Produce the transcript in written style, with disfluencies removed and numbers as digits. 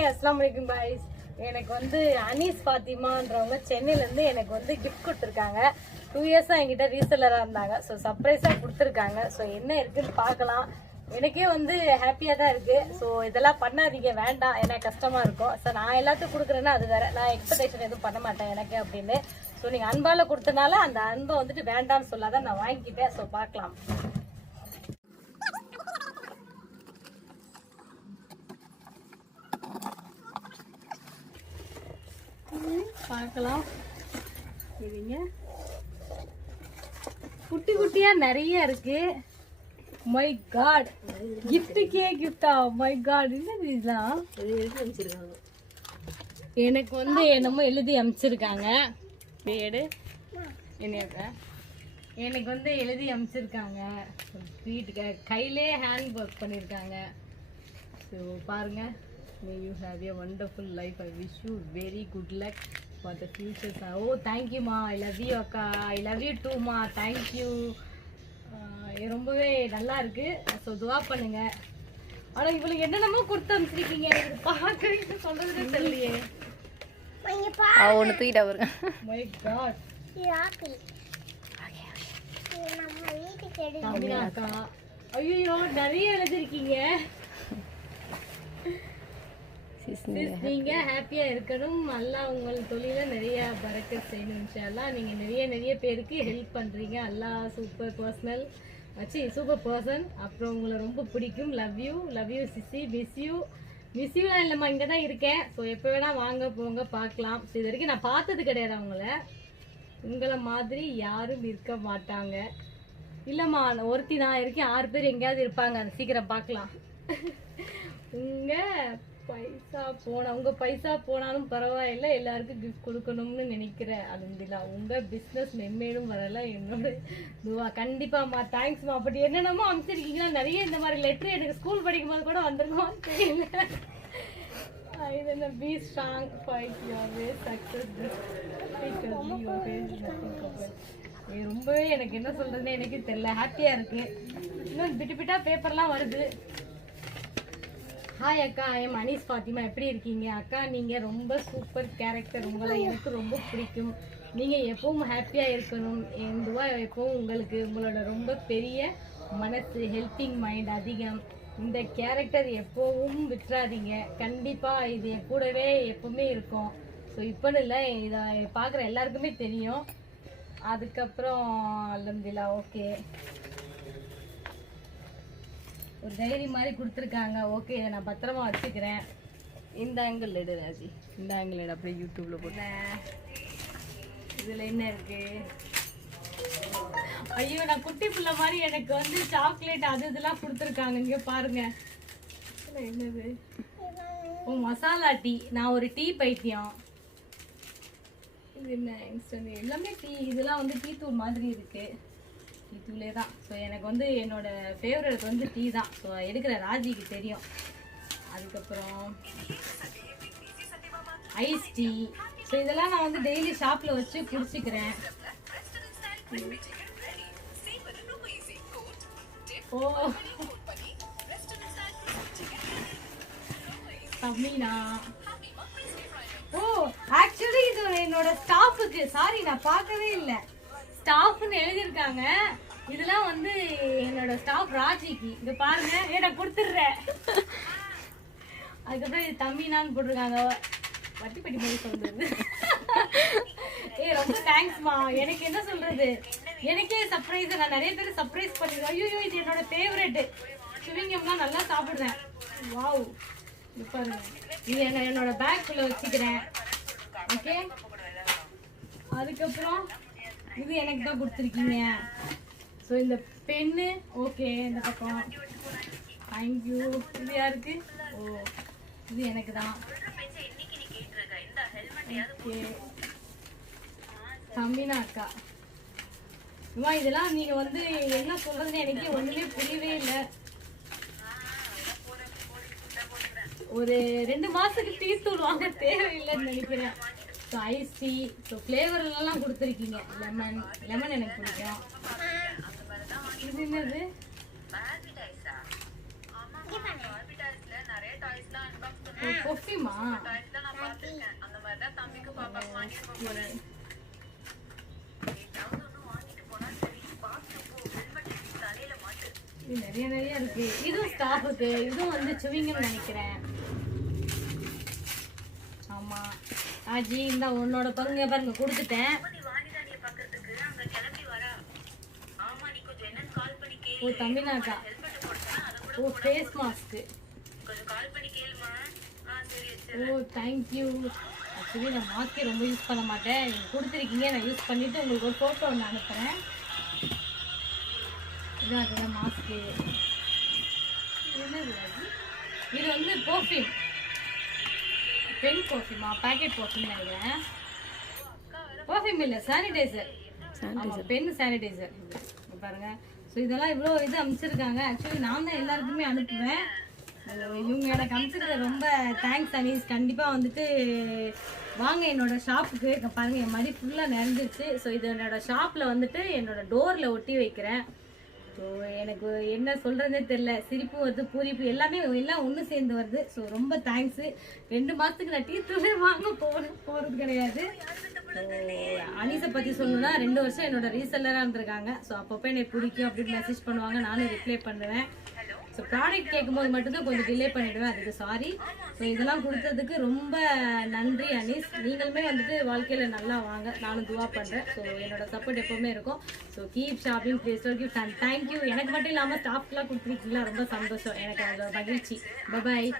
Hi அஸ்ஸலாமு அலைக்கும் boys. எனக்கு வந்து அனீஸ் ஃபாத்திமான்றவங்க சென்னையிலேருந்து எனக்கு வந்து கிஃப்ட் கொடுத்துருக்காங்க. 2 இயர்ஸாக என்கிட்ட ரீசெல்லராக இருந்தாங்க. ஸோ சர்ப்ரைஸாக கொடுத்துருக்காங்க. ஸோ என்ன இருக்குன்னு பார்க்கலாம். எனக்கே வந்து ஹாப்பியாக தான் இருக்குது. ஸோ இதெல்லாம் பண்ணாதீங்க, வேண்டாம், ஏன்னா கஷ்டமாக இருக்கும். ஸோ நான் எல்லாத்துக்கும் கொடுக்குறேன்னா அது வேறு, நான் எக்ஸ்பெக்டேஷன் எதுவும் பண்ண மாட்டேன் எனக்கு அப்படின்னு. ஸோ நீங்கள் அன்பால் கொடுத்தனால அந்த அன்பை வந்துட்டு வேண்டான்னு சொல்லாத நான் வாங்கிக்கிட்டேன். ஸோ பார்க்கலாம். பார்க்கலாம். சரிங்க, குட்டி குட்டியா நிறைய இருக்கு. மை காட், கிஃப்ட்டுக்கே கிஃப்டா? மை காட், என்னது இதெல்லாம்? எனக்கு வந்து என்னமோ எழுதி அனுப்பிச்சிருக்காங்க. பேடு என்னக்கா எனக்கு வந்து எழுதி அனுப்பிச்சிருக்காங்க. வீட்டுக்கு கையிலே ஹேண்ட் ஒர்க் பண்ணியிருக்காங்க. ஸோ பாருங்க. May you have a wonderful life. I wish you very good luck for the future. Oh, thank you ma. I love you akka. I love you too ma. Thank you. ரொம்பவே நல்லா இருக்கு. So துவா பண்ணுங்க. ஆனால் இவளுக்கு என்னென்னமோ கொடுத்து அனுப்பிச்சிருக்கீங்க, எனக்கு பார்க்கவே சொல்றதுன்னு தெரியலையே. ஒன்று தூக்கிட்டா வருங்க. மை காட், அக்கா, ஐயோ நிறைய எழுதிருக்கீங்க. நீங்க ஹாப்பியா இருக்கணும், அல்லாஹ் உங்கள் தொழில நிறைய பரக்கத் செய்யணும் இன்ஷாஅல்லாஹ். நீங்க நிறைய பேருக்கு ஹெல்ப் பண்றீங்க. அல்லாஹ் சூப்பர் பர்சனல் சூப்பர் பர்சன். அப்புறம் உங்களை ரொம்ப பிடிக்கும். Love you CC. Miss you இல்லைம்மா, இங்கே தான் இருக்கேன். ஸோ எப்போ வேணா வாங்க போங்க பார்க்கலாம். ஸோ இது வரைக்கும் நான் பார்த்தது கிடையாது உங்களை மாதிரி யாரும் இருக்க மாட்டாங்க. இல்லைம்மா, ஒருத்தி நான் இருக்கேன், 6 பேர் எங்கேயாவது இருப்பாங்க. அது சீக்கிரம் பார்க்கலாம். உங்க பைசா போனாலும் பரவாயில்ல, எல்லாருக்கும் கிஃப்ட் கொடுக்கணும்னு நினைக்கிறேன். அல்ஹம்துலில்லாஹ். உங்க பிஸ்னஸ் மென்மேலும் வரல, என்னோட துவா. கண்டிப்பாம்மா, தேங்க்ஸ்மா. அப்படி என்னென்னமோ அனுப்பிச்சிருக்கீங்களா நிறைய. இந்த மாதிரி லெட்டர் எனக்கு ஸ்கூல் படிக்கும் போது கூட வந்துருக்கோம் தெரியல. இது என்ன? Be strong, fight your way, success ரொம்பவே எனக்கு என்ன சொல்றதுன்னு எனக்கு தெரியல. ஹாப்பியா இருக்கு. இன்னும் பிட்டா பேப்பர்லாம் வருது. ஹாய் அக்கா, ஐ எம் அனீஸ் ஃபாத்திமா. எப்படி இருக்கீங்க அக்கா? நீங்கள் ரொம்ப சூப்பர் கேரக்டர். உங்களை எனக்கு ரொம்ப பிடிக்கும். நீங்கள் எப்பவும் ஹாப்பியாக இருக்கணும். எதுவா எப்பவும் உங்களுக்கு உங்களோட ரொம்ப பெரிய மனசு, ஹெல்பிங் மைண்ட் அதிகம். இந்த கேரக்டர் எப்போவும் விட்டுறாதீங்க. கண்டிப்பாக இது கூடவே எப்பவுமே இருக்கும். ஸோ இப்போன்னு இல்லை, இதை பார்க்குற எல்லாருக்குமே தெரியும். அதுக்கப்புறம் அல்ஹம்துலில்லாஹ். ஓகே, ஒரு டைரி மாதிரி கொடுத்துருக்காங்க. ஓகே, இதை நான் பத்திரமா வச்சுக்கிறேன். இந்த ஆங்கிள் எடு ராஜி, இந்த ஆங்கிள் எடு. அப்படியே யூடியூப்ல போட்டு இதில் என்ன இருக்கு? ஐயோ, நான் குட்டி பிள்ளை மாதிரி எனக்கு வந்து சாக்லேட் அது இதெல்லாம் கொடுத்துருக்காங்க. இங்கே பாருங்க, என்னது? ஓ, மசாலா டீ. நான் ஒரு டீ பைத்தியம். இது என்ன? இன்ஸ்டன்ட் எல்லாமே டீ. இதெல்லாம் வந்து டீ தூள் மாதிரி இருக்கு. டீ தான். ஸோ எனக்கு வந்து என்னோட ஃபேவரட் வந்து டீ தான். ஸோ எடுக்கிற ராஜிக்கு தெரியும். அதுக்கப்புறம் ஐஸ் டீ. ஸோ இதெல்லாம் நான் வந்து டெய்லி ஷாப்பில் வச்சு குடிச்சிக்கிறேன். ஓ, தமிழா. ஓ, ஆக்சுவலி இது என்னோட ஸ்டாஃபுக்கு. சாரி, நான் பார்க்கவே இல்லை. ஸ்டாஃப்னு எழுதியிருக்காங்க. இதெல்லாம் வந்து என்னோட ஸ்டாஃப் ராஜிக்கு. இங்க பாருங்க, நான் கொடுத்துடுறேன். அதுக்கப்புறம் இது தம்பினான்னு போட்டிருக்காங்க. வட்டி பட்டி மாதிரி சொல்றது. ரொம்ப தேங்க்ஸ்மா. எனக்கு என்ன சொல்றது, எனக்கே சர்ப்ரைஸ். நான் நிறைய பேர் சர்ப்ரைஸ் பண்ணிருக்கேன். ஐயோ, இது என்னோட ஃபேவரட். சுவிங்கம்லாம் நல்லா சாப்பிடுறேன். வாவ், இது பாருங்க. இது என்னோட பேக்குள்ள வச்சுக்கிறேன். ஓகே, அதுக்கப்புறம் இது எனக்கு தான் கொடுத்துருக்கீங்க. ஸோ இந்த பென்னு. ஓகே, இந்த பக்கம் தேங்க்யூ. இது யாருக்கு? ஓ, இது எனக்கு தான். ஓகே, தம்பினா அக்கா. அம்மா, இதெல்லாம் நீங்கள் வந்து என்ன சொல்கிறதுன்னு எனக்கு ஒன்றுமே புரியவே இல்லை. ஒரு 2 மாதத்துக்கு டீ தூள் வாங்க தேவையில்லைன்னு நினைக்கிறேன். So ice tea. ஸோ ஃப்ளேவர்லாம் கொடுத்துருக்கீங்க. லெமன் எனக்கு பிடிக்கும். இது என்னது? பொஃபிமா நிறைய நிறைய இருக்கு. இதுவும் ஸ்டாஃபுக்கு, இதுவும் வந்து சுவிங்கம் நினைக்கிறேன். ஆமா ஆஜி இந்த உன்னோட பங்கு பாருங்க கொடுத்துட்டேன். ஓ தமிழ்நாட்டா? ஓ ஃபேஸ் மாஸ்க். ஓ தேங்க்யூ. ஆக்சுவலி நான் மாஸ்கே ரொம்ப யூஸ் பண்ண மாட்டேன், நீங்கள் கொடுத்துருக்கீங்க, நான் யூஸ் பண்ணிவிட்டு உங்களுக்கு ஒரு ஃபோட்டோ ஒன்று அனுப்புகிறேன். இதான் அதுதான் மாஸ்க்கு. என்னது அது? இது வந்து பர்ஃப்யூம், பென் பர்ஃப்யூமா? பேக்கெட் பர்ஃப்யூம் நினைக்கிறேன். பர்ஃப்யூம் இல்லை, சானிடைசர். ஆமாம் பென் சானிடைசர். பாருங்கள். ஸோ இதெல்லாம் இவ்வளோ இது அனுப்பிச்சிருக்காங்க. ஆக்சுவலி நான் தான் எல்லாருக்குமே அனுப்புவேன். இவங்க எனக்கு அனுப்பிச்சிருக்க ரொம்ப தேங்க்ஸ் அனீஸ். கண்டிப்பாக வந்துட்டு வாங்க என்னோட ஷாப்புக்கு. இங்கே பாருங்கள் என் மாதிரி ஃபுல்லாக நிறைஞ்சிருச்சு. ஸோ இது என்னோடய ஷாப்பில் வந்துட்டு என்னோடய டோரில் ஒட்டி வைக்கிறேன். ஸோ எனக்கு என்ன சொல்கிறதே தெரில, சிரிப்பு வருது, பூரிப்பு எல்லாமே எல்லாம் ஒன்று சேர்ந்து வருது. ஸோ ரொம்ப தேங்க்ஸு. 2 மாதத்துக்கு நான் டீ வாங்க போகிறது கிடையாது. ஸோ அனீஸை பற்றி சொல்லணும்னா 2 வருஷம் என்னோட ரீசெல்லராக இருந்திருக்காங்க. ஸோ அப்பப்போ என்னை பிடிக்கும் அப்படின்னு மெசேஜ் பண்ணுவாங்க, நானும் ரிப்ளை பண்ணுவேன். ஸோ ப்ராடக்ட் கேட்கும்போது மட்டும்தான் கொஞ்சம் டிலே பண்ணிவிடுவேன், அதுக்கு சாரி. ஸோ இதெல்லாம் கொடுத்ததுக்கு ரொம்ப நன்றி அனீஸ். நீங்களுமே வந்துட்டு வாழ்க்கையில் நல்லா வாங்க, நானும் துவா பண்ணுறேன். ஸோ என்னோட சப்போர்ட் எப்போவுமே இருக்கும். So keep shopping, play store gift and thank you. எனக்கு மட்டும் இல்லாமல் ஸ்டாஃப்லாம் கொடுத்துருக்கீங்களா, ரொம்ப சந்தோஷம், எனக்கு அது மகிழ்ச்சி. பபாய்.